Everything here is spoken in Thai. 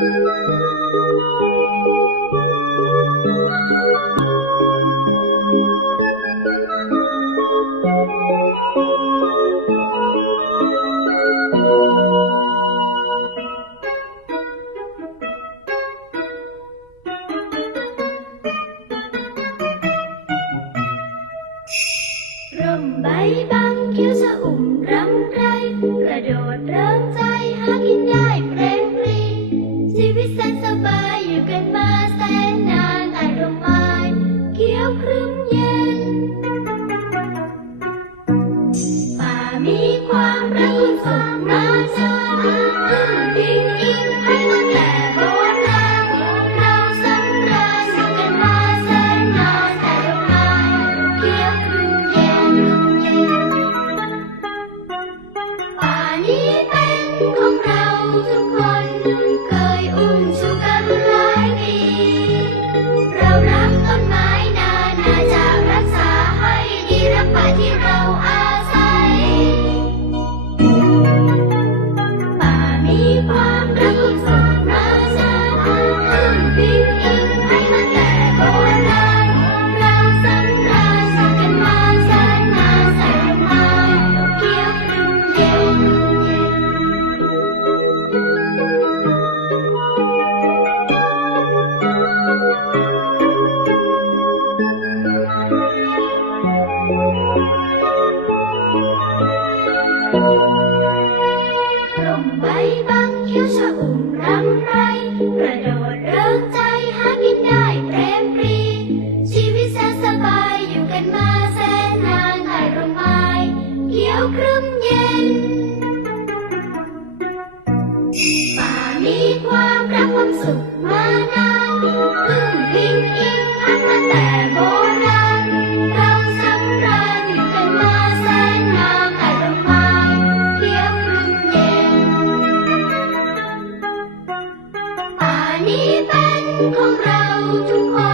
ร่มใบบางคิ้วชะอุ่ มีความรักความสุขมาจนพึ่งพิงอิงให้ตั้งแต่โบราณเราสำราญอยู่กันมาแสนนานแต่ดอกไม้เขียวครึ้มเย็นป่านี้เป็นของเราทุกคนเคยอุ้มชูกันหลายปีเรารักต้นไม้นานาจะรักษาให้ดีรักป่าที่เรา ใบบังคิ้วชะอุ่มรำไร กระโดดเริงใจหากินได้เปรมปรี ชีวิตแสนสบายอยู่กันมาแสนนานใต้ร่มไม้เขียวครึ้มเย็น ป่ามีความรักความสุขมา ป่